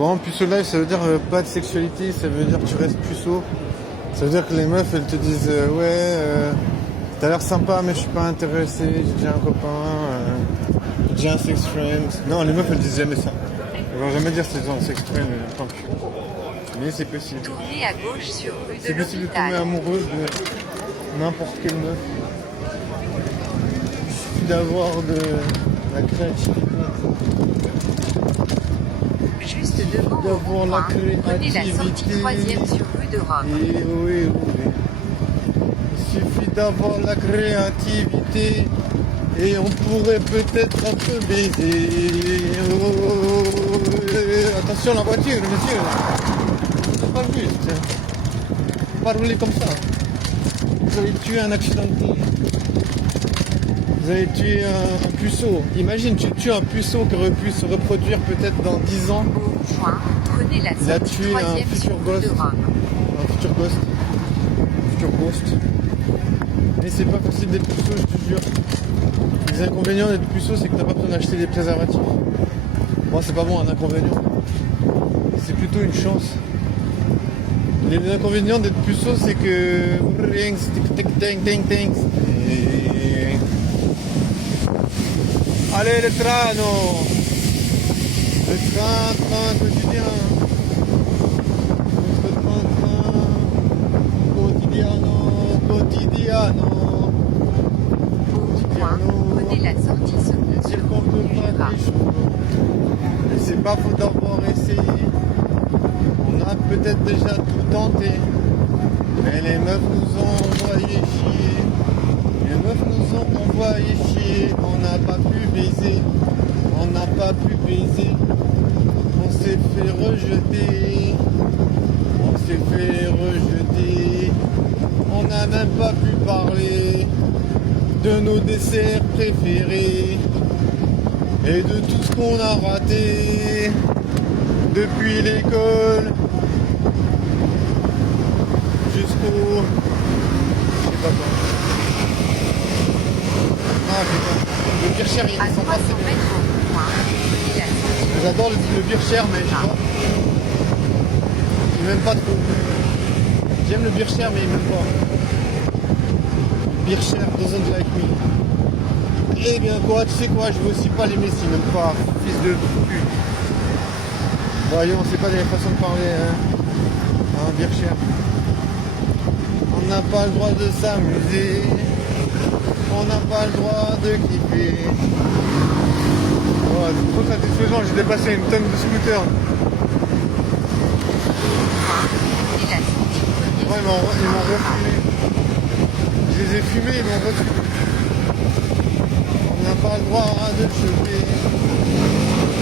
Bon, puceau live, ça veut dire pas de sexualité, ça veut dire que tu restes puceau. Ça veut dire que les meufs, elles te disent t'as l'air sympa, mais je suis pas intéressé, j'ai déjà un copain, j'ai déjà un sex friend. Non, les meufs, elles disent jamais ça. Elles vont jamais dire c'est un sex friend, tant que. Mais c'est possible. Tournez à gauche sur rue de C'est possible de tomber l'Hôpital. amoureuse de n'importe quelle meuf. Il suffit d'avoir de la créativité. Juste devant au D'avoir la rond-point, prenez la sortie créativité. 3e sur rue de Rome. Et oui, oui. Il suffit d'avoir la créativité et on pourrait peut-être un peu baiser. Attention la voiture, monsieur. C'est pas juste. Faut pas rouler comme ça. Vous allez tuer un accidenté. Vous allez tuer un puceau. Imagine, tu tues un puceau qui aurait pu se reproduire peut-être dans 10 ans. Au point, prenez la Il a sortie tué un 3e futur sur rue gosse. de Rome. Un futur ghost. Futur ghost. Mais c'est pas facile d'être puceau, je te jure. Les inconvénients d'être puceau, c'est que t'as pas besoin d'acheter des préservatifs. Moi, c'est pas bon un inconvénient. C'est plutôt une chance. Les inconvénients d'être puceau, c'est que. Allez, le trano! Le train quotidien. Le train quotidiano. Au point, prenez la sortie seconde Dire sur qu'on rue peut du pas Jura. des choses. Et c'est pas faute d'avoir essayé. On a peut-être déjà tout tenté. Mais les meufs nous ont envoyé chier. Les meufs nous ont envoyé chier. On n'a pas pu baiser. On n'a pas pu baiser. On s'est fait rejeter. On s'est fait rejeter. On n'a même pas pu parler de nos desserts préférés et de tout ce qu'on a raté depuis l'école jusqu'au... je sais pas quoi. Ah putain, le Bircher il À sent pas 300 très bien. mètres au point, prenez la sortie. J'adore le Bircher mais je sais pas. Il m'aime pas trop. J'aime le Bircher mais il m'aime pas. Bircher doesn't like me. Eh bien quoi, tu sais quoi, je veux aussi pas l'aimer s'il m'aime pas, fils de pute. Voyons, c'est pas des façons de parler, hein, Bircher. On n'a pas le droit de s'amuser. On n'a pas le droit de kiffer. Ouais, c'est trop satisfaisant, j'ai dépassé une tonne de scooters. Prenez la sortie 1er Ouais, ils m'ont refumé. Je les ai fumés, ils m'ont refumé. On n'a pas le droit de choper.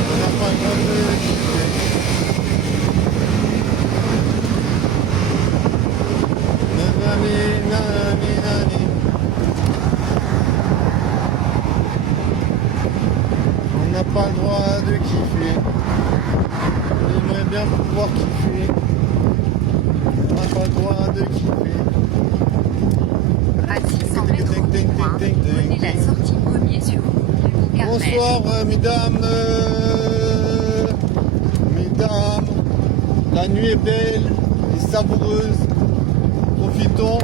On n'a pas le droit de kiffer. Nanani, nanani, nanani. On n'a pas le droit de kiffer. On aimerait bien pouvoir kiffer. On n'a pas le droit de kiffer. à 600 mètres au point, prenez la sortie 1er sur rue du Carmel. Bonsoir mesdames, mesdames, la nuit est belle et savoureuse. Profitons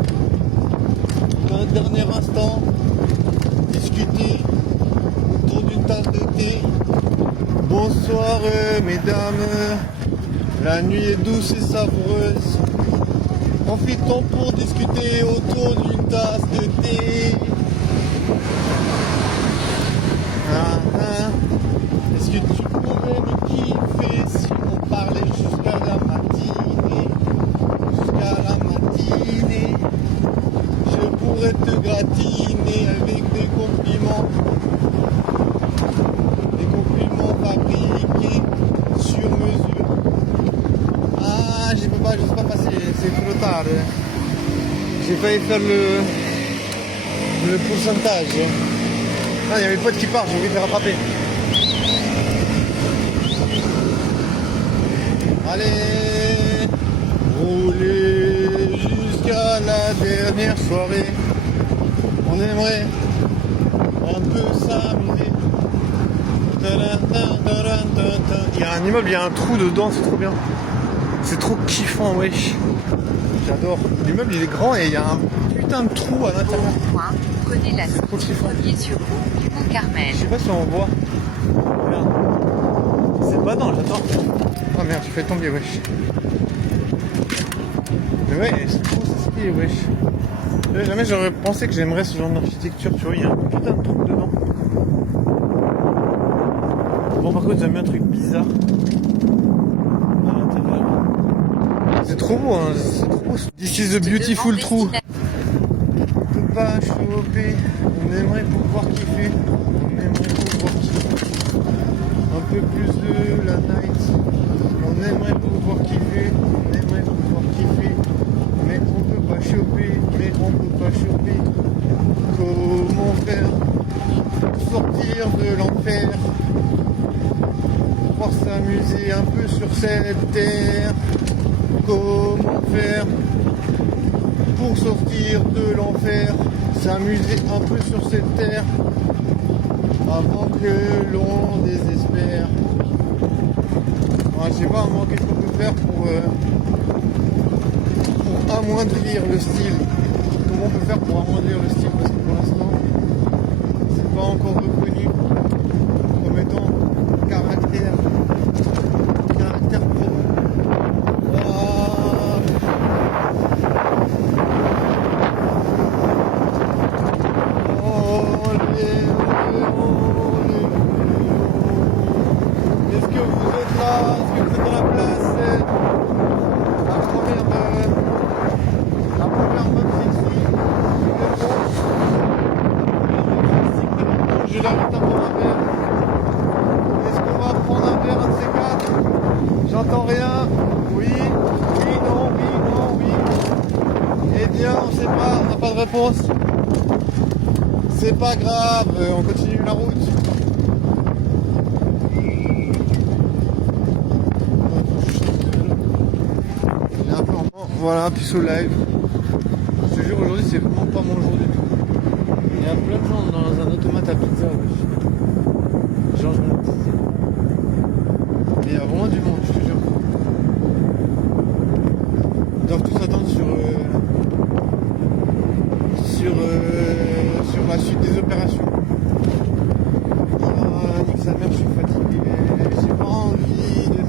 d'un dernier instant, discuter autour d'une tasse de thé. Bonsoir mesdames, la nuit est douce et savoureuse. Profitons pour discuter autour d'une tasse de thé. Ah, ah. Est-ce que tu pourrais me kiffer si on parlait jusqu'à la matinée? Jusqu'à la matinée. Je pourrais te gratiner avec des compliments. Des compliments fabriqués sur mesure. Ah, je peux pas, je sais pas passer, c'est trop tard. J'ai failli faire le pourcentage. Ah, il y a mes potes qui partent, j'ai envie de les rattraper. Allez, rouler jusqu'à la dernière soirée. On aimerait un peu s'amuser. Il y a un immeuble, il y a un trou dedans, c'est trop bien. C'est trop kiffant, wesh. J'adore. L'immeuble il est grand et il y a un putain de trou à l'intérieur. Point. Prenez la C'est trop sortie kiffant. premier sur route du Mont-Carmel. Je sais pas si on voit. Regarde. C'est badant, j'adore. Oh merde, tu fais tomber, wesh. Mais ouais, c'est trop stylé, wesh. Jamais j'aurais pensé que j'aimerais ce genre d'architecture, tu vois, il y a un putain de truc dedans. Bon, par contre, j'ai mis un truc bizarre à l'intérieur. C'est trop beau, hein, c'est trop beau. This is a beautiful trou. On peut pas choper, on aimerait pouvoir kiffer. On aimerait pouvoir kiffer. Un peu plus de la night. On aimerait pouvoir kiffer. On aimerait pouvoir kiffer. Mais on peut pas choper. Mais on peut pas choper. Comment faire pour sortir de l'enfer? Pouvoir s'amuser un peu sur cette terre. Comment faire pour sortir de l'enfer? S'amuser un peu sur cette terre avant que l'on désespère. Ouais, je sais pas, moi, qu'est-ce qu'on peut faire pour amoindrir le style? Comment on peut faire pour amoindrir le style? Parce que pour l'instant, c'est pas encore reconnu comme étant caractère pro. Est-ce que vous êtes là? Est-ce que vous êtes dans la place? La première meuf sexy. Je l'invite à prendre un verre. Est-ce qu'on va prendre un verre, un de ces quatre? J'entends rien. Oui, oui, non, oui, non, oui. Eh bien, on sait pas, on n'a pas de réponse. C'est pas grave, on continue la route. Il est un peu en... Voilà, puis au live. Je te jure, aujourd'hui, c'est vraiment pas mon jour du tout. Il y a plein de gens dans un automate à pizza, wesh. Genre, je me disais. Mais il y a vraiment du monde, je te jure. Ils doivent tous attendre sur la suite des opérations. Ah, nique sa mère, je suis fatigué. J'ai pas envie de ça.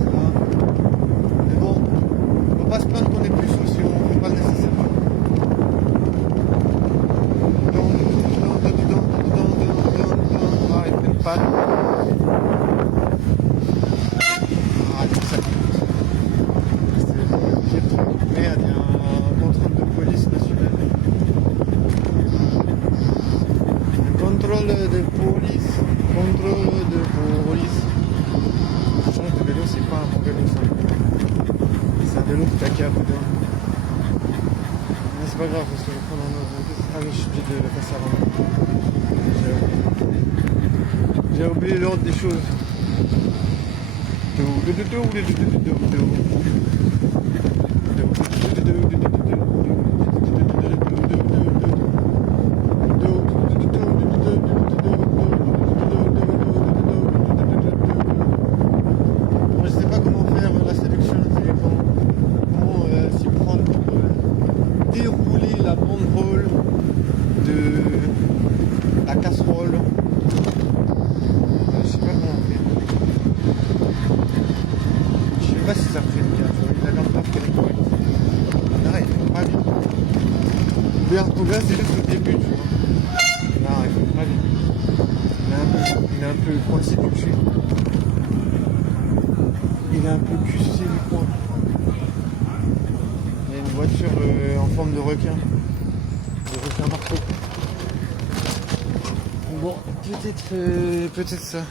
Mais bon, on va pas se plaindre qu'on est plus sous si on fait pas le nécessaire. Ah, ils prennent pas. Ah, nique sa mère. C'est le pire truc. Merde, il y a un contrôle de police nationale. Contrôle de police. Je change de vélo, c'est pas un bon vélo ça. C'est un vélo qui t'a à boudin. Mais c'est pas grave parce que je vais prendre un autre. Ah oui, je suis obligé de le passer avant. J'ai oublié l'ordre des choses. Je sais pas comment faire la sélection intelligente, comment s'y prendre pour dérouler la banderole de la casserole. Je sais pas comment faire. Je sais pas si ça fait bien, il a l'air pas très correct. Là, il fait pas bien. Là, c'est juste le début, tu vois. Là, il fait pas bien. Il est un peu coincé du cul. Il est un peu cussé du coin. Il y a une voiture en forme de requin. De requin marteau. Bon, peut-être ça.